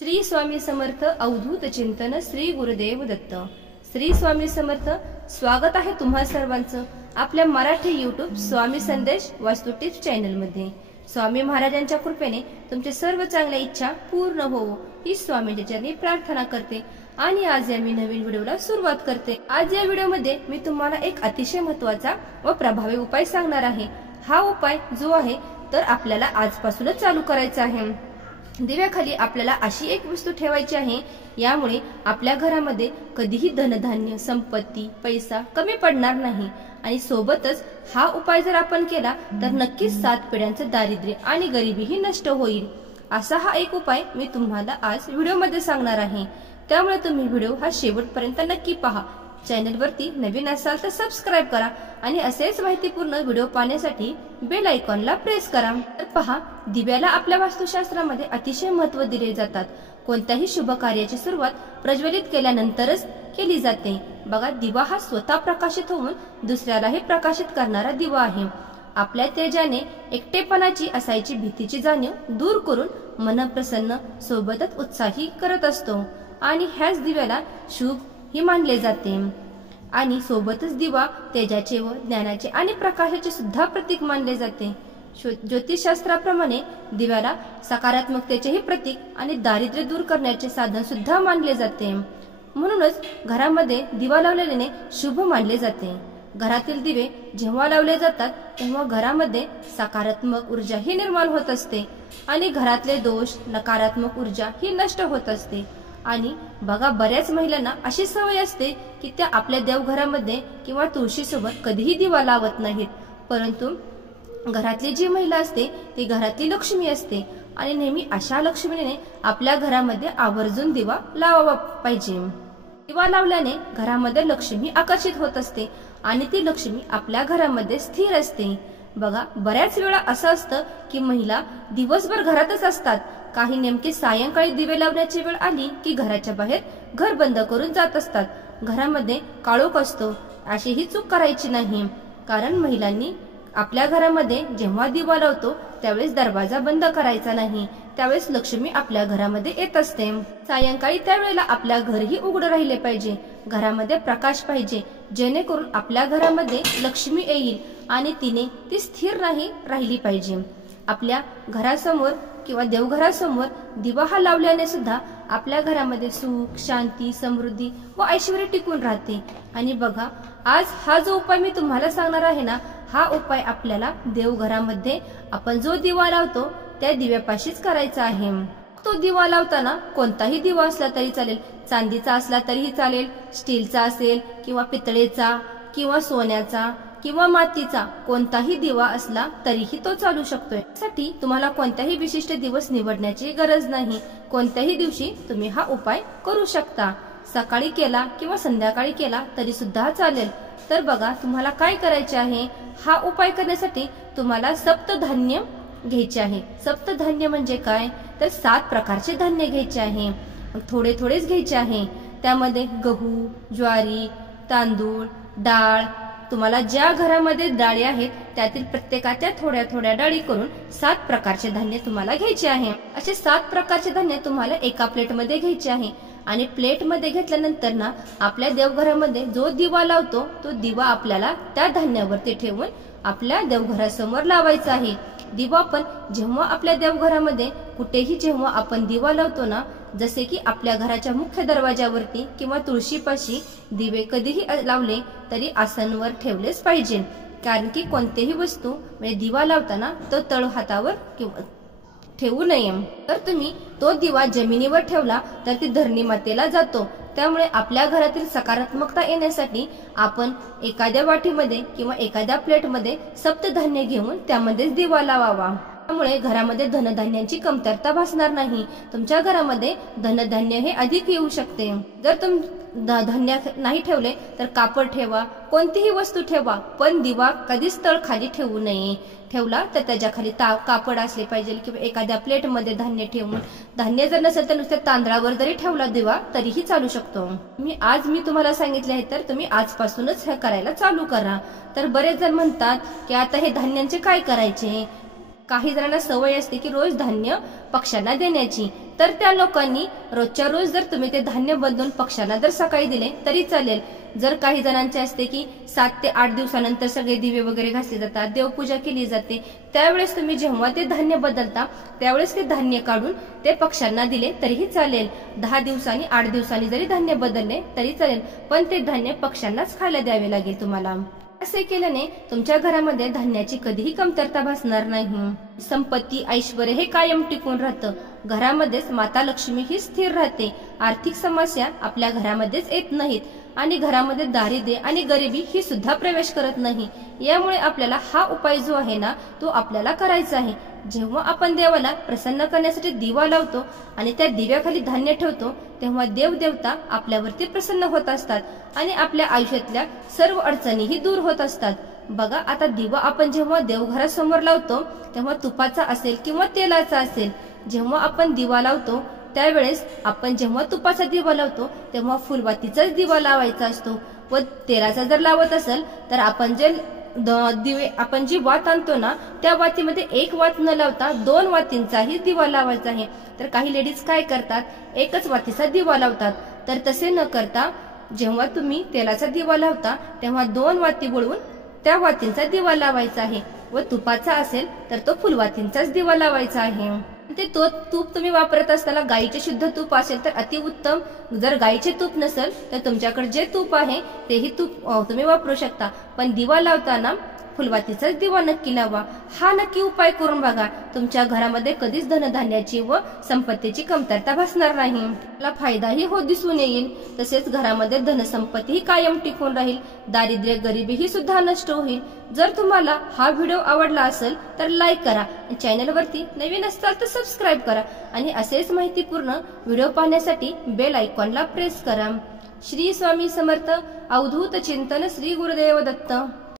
श्री स्वामी समर्थ अवधूत चिंतन श्री गुरुदेव दत्त। श्री स्वामी समर्थ। स्वागत आहे तुम्हा सर्वांचं आपल्या मराठी YouTube स्वामी संदेश वास्तू टिप्स चॅनल मध्ये। स्वामी महाराजांच्या कृपेने तुमचे सर्व चांगल्या इच्छा पूर्ण होवो ही स्वामींच्या चरणी प्रार्थना करते आणि आज मी नवीन व्हिडिओला सुरुवात करते। आज या व्हिडिओमध्ये मी तुम्हाला एक अतिशय महत्त्वाचा व प्रभावी उपाय सांगणार आहे। हा उपाय जो आहे तर आपल्याला आजपासूनच चालू करायचा आहे। दिव्याखाली आपल्याला अशी एक वस्तू ठेवायची आहे, यामुळे आपल्या घरामध्ये कधीही धनधान्य संपत्ती पैसा कमी पडणार नाही आणि सोबतच हा उपाय जर आपण केला तर नक्कीच 7 पिढ्यांचं दारिद्र्य आणि गरिबीही नष्ट होईल। असा हा एक उपाय मी तुम्हाला आज व्हिडिओमध्ये सांगणार आहे, त्यामुळे तुम्ही व्हिडिओ हा शेवटपर्यंत नक्की पहा। चॅनल वरती नवीन असाल तर सबस्क्राइब करा आणि असेच माहितीपूर्ण व्हिडिओ पाहण्यासाठी बेल आयकॉनला प्रेस करा। तर पहा, दिव्याला आपल्या वास्तुशास्त्रामध्ये अतिशय महत्त्व दिले जातात। कोणत्याही शुभ कार्याची सुरुवात प्रज्वलित केल्यानंतरच केली जाते। बघा, दिवा हा स्वतः प्रकाशित होऊन दुसऱ्यालाही प्रकाशित करणारा दिवा आहे। आपल्या तेजाने एकटेपणाची असायची भीतीची जाणीव दूर करून मन प्रसन्न सोबतच उत्साही करत असतो आणि ह्याच दिव्याला शुभ ही मानले जाते आणि सोबतच दिवा तेजाचे व ज्ञानाचे आणि प्रकाशाचे सुद्धा प्रतीक मानले जाते। ज्योतिषशास्त्राप्रमाणे दिव्याला सकारात्मकतेचेही प्रतीक आणि दारिद्र्य दूर करण्याचे साधन सुद्धा मानले जाते। म्हणूनच घरामध्ये दिवा लावल्याने शुभ मानले जाते। घरातील दिवे जेव्हा लावले जातात तेव्हा घरामध्ये सकारात्मक ऊर्जा ही निर्माण होत असते आणि घरातले दोष नकारात्मक ऊर्जा ही नष्ट होत असते। आणि बघा, बऱ्याच महिलांना अशी सवय असते की त्या आपल्या देवघरामध्ये किंवा तुळशीसोबत कधीही दिवा लावत नाहीत, परंतु घरातली जी महिला असते ती घरातली लक्ष्मी असते आणि नेहमी अशा लक्ष्मीने आपल्या घरामध्ये आवर्जून दिवा लावावा पाहिजे। दिवा लावल्याने घरामध्ये लक्ष्मी आकर्षित होत असते आणि ती लक्ष्मी आपल्या घरामध्ये स्थिर असते। बघा, बऱ्याच वेळा असं असतं की महिला दिवसभर घरातच असतात, काही नेमके सायंकाळी दिवे लावण्याची वेळ आली की घराच्या बाहेर घर बंद करून जात असतात। घरामध्ये काळोख असतो, अशी ही चूक करायची नाही, कारण महिलांनी आपल्या घरामध्ये जेव्हा दिवा लावतो त्यावेळेस दरवाजा बंद करायचा नाही, त्यावेळेस लक्ष्मी आपल्या घरामध्ये येत असते। सायंकाळी त्यावेळेला आपल्या घरही उघड राहिले पाहिजे, घरामध्ये प्रकाश पाहिजे, जेणेकरून आपल्या घरामध्ये लक्ष्मी येईल आणि ती स्थिर राहिली पाहिजे। आपल्या घरासमोर किंवा देवघरासमोर दिवा हा लावल्याने सुद्धा आपल्या घरामध्ये सुख शांती समृद्धी व ऐश्वर्य टिकून राहते। आणि बघा, आज हा जो उपाय मी तुम्हाला सांगणार आहे ना, हा उपाय आपल्याला देवघरामध्ये आपण जो दिवा लावतो त्या दिव्यापाशीच करायचा आहे। तो दिवा लावताना कोणताही दिवा असला तरी चालेल, चांदीचा असला तरीही चालेल, स्टीलचा असेल किंवा पितळेचा किंवा सोन्याचा किंवा मातीचा कोणताही दिवा असला तरीही तो चालू शकतोय। यासाठी तुम्हाला कोणताही विशिष्ट दिवस निवडण्याची गरज नाही, कोणत्याही दिवशी तुम्ही हा उपाय करू शकता। सकाळी केला किंवा संध्याकाळी केला तरी सुद्धा चालेल। तर बघा, तुम्हाला काय करायचे आहे, हा उपाय करण्यासाठी तुम्हाला सप्तधान्य घ्यायचे आहे। सप्तधान्य म्हणजे काय तर 7 प्रकारचे धान्य घ्यायचे आहे, थोडे थोडेच घ्यायचे आहे। त्यामध्ये गहू ज्वारी तांदूळ डाळ, तुम्हाला ज्या घरामध्ये डाळी आहेत त्यातील प्रत्येकाच्या थोड्या थोड्या डाळी करून 7 प्रकारचे धान्य तुम्हाला घ्यायचे आहे। असे 7 प्रकारचे धान्य तुम्हाला एका प्लेटमध्ये घ्यायचे आहे आणि प्लेटमध्ये घेतल्यानंतर ना आपल्या देवघरामध्ये जो दिवा लावतो तो दिवा आपल्याला त्या धान्यावरती ठेवून आपल्या देवघरासमोर लावायचा आहे। दिवा पण जेव्हा आपल्या देवघरामध्ये कुठेही जेव्हा आपण दिवा लावतो ना, जसे की आपल्या घराच्या मुख्य दरवाजावरती किंवा तुळशीपाशी दिवे कधीही लावले तरी आसनवर ठेवलेच पाहिजे, कारण की कोणतीही वस्तू म्हणजे दिवा लावताना तो तळ हातावर किंवा ठेवू नये। तर तुम्ही तो दिवा जमिनीवर ठेवला तर ती धरणी मातेला जातो, त्यामुळे आपल्या घरातील सकारात्मकता येण्यासाठी आपण एखाद्या वाटीमध्ये किंवा एखाद्या प्लेटमध्ये सप्तधान्य घेऊन त्यामध्येच दिवा लावावा। त्यामुळे घरामध्ये धनधान्यांची कमतरता भासणार नाही, तुमच्या घरामध्ये धनधान्य हे अधिक येऊ शकते। जर धान्य नाही ठेवले तर कापड ठेवा, कोणतीही वस्तू ठेवा, पण दिवा कधीच तळ खाली ठेवू नये। ठेवला तर त्याच्या खाली कापड असले पाहिजे किंवा एखाद्या प्लेटमध्ये धान्य ठेवून, धान्य जर नसेल तर नुसत्या तांदळावर जरी ठेवला दिवा तरीही चालू शकतो। आज मी तुम्हाला सांगितले आहे तर तुम्ही आजपासूनच हे करायला चालू करा। तर बरेच जण म्हणतात की आता हे धान्यांचे काय करायचे, काही जणांना सवय असते की रोज धान्य पक्ष्यांना देण्याची, तर त्या लोकांनी रोजच्या रोज जर तुम्ही ते धान्य बदलून पक्ष्यांना जर सकाळी दिले तरी चालेल. जर काही जणांचे असते की 7 ते 8 दिवसानंतर सगळे दिवे वगैरे घासले जातात, देवपूजा केली जाते, त्यावेळेस तुम्ही जेव्हा ते धान्य बदलता त्यावेळेस ते धान्य काढून ते पक्ष्यांना दिले तरीही चालेल. 10 दिवसांनी 8 दिवसांनी जरी धान्य बदलले तरी चालेल, पण ते धान्य पक्ष्यांनाच खायला द्यावे लागेल तुम्हाला. असे केल्याने तुमच्या घरामध्ये धान्याची कधीही कमतरता भासणार नाही. संपत्ती ऐश्वर्य हे कायम टिकून राहतं. घरामध्येच माता लक्ष्मी ही स्थिर राहते. आर्थिक समस्या आपल्या घरामध्येच येत नाहीत आणि घरामध्ये दारिद्र्य आणि गरिबी ही सुद्धा प्रवेश करत नाही. यामुळे आपल्याला हा उपाय जो आहे ना तो आपल्याला करायचा आहे. जेव्हा आपण देवाला प्रसन्न करण्यासाठी दिवा लावतो आणि त्या दिव्याखाली धान्य ठेवतो तेव्हा देवदेवता आपल्यावरती प्रसन्न होत असतात आणि आपल्या आयुष्यातल्या सर्व अडचणीही दूर होत असतात. बघा, आता दिवा आपण जेव्हा देवघरासमोर लावतो तेव्हा तुपाचा असेल किंवा तेलाचा असेल, जेव्हा आपण दिवा लावतो त्यावेळेस आपण जेव्हा तुपाचा दिवा लावतो तेव्हा फुलवातीचाच दिवा लावायचा असतो व तेलाचा जर लावत असेल तर आपण जे आपण जी वात आणतो ना त्या वातीमध्ये एक वात न लावता 2 वातींचाही दिवा लावायचा आहे. तर काही लेडीज काय करतात, एकच वातीचा दिवा लावतात. तर तसे न करता जेव्हा तुम्ही तेलाचा दिवा लावता तेव्हा 2 वाती वळवून त्या वातींचा दिवा लावायचा आहे व तुपाचा असेल तर तो फुलवातींचाच दिवा लावायचा आहे. ते तूप तुम्ही वापरत असताना गाईचे शुद्ध तूप असेल तर अतिउत्तम. जर गाईचे तूप नसेल तर तुमच्याकडे जे तूप आहे तेही तूप तुम्ही वापरू शकता. पण दिवा लावताना फुलवातीचाच दिवा नक्की लावा. हा नक्की उपाय करून बघा. तुमच्या घरामध्ये कधीच धनधान्याची व संपत्तीची कमतरता भासणार नाही. आपला फायदाही हो दिसून येईल. तसेच घरामध्ये धनसंपत्तीही कायम टिकून राहील. दारिद्र्य गरिबी ही सुद्धा नष्ट होईल. जर तुम्हाला हा व्हिडिओ आवडला असेल तर लाईक करा. चॅनलवरती नवीन असताल तर सबस्क्राईब करा आणि असेच माहितीपूर्ण व्हिडिओ पाहण्यासाठी बेल आयकॉनला प्रेस करा. श्री स्वामी समर्थ. अवधूत चिंतन. श्री गुरुदेव दत्त.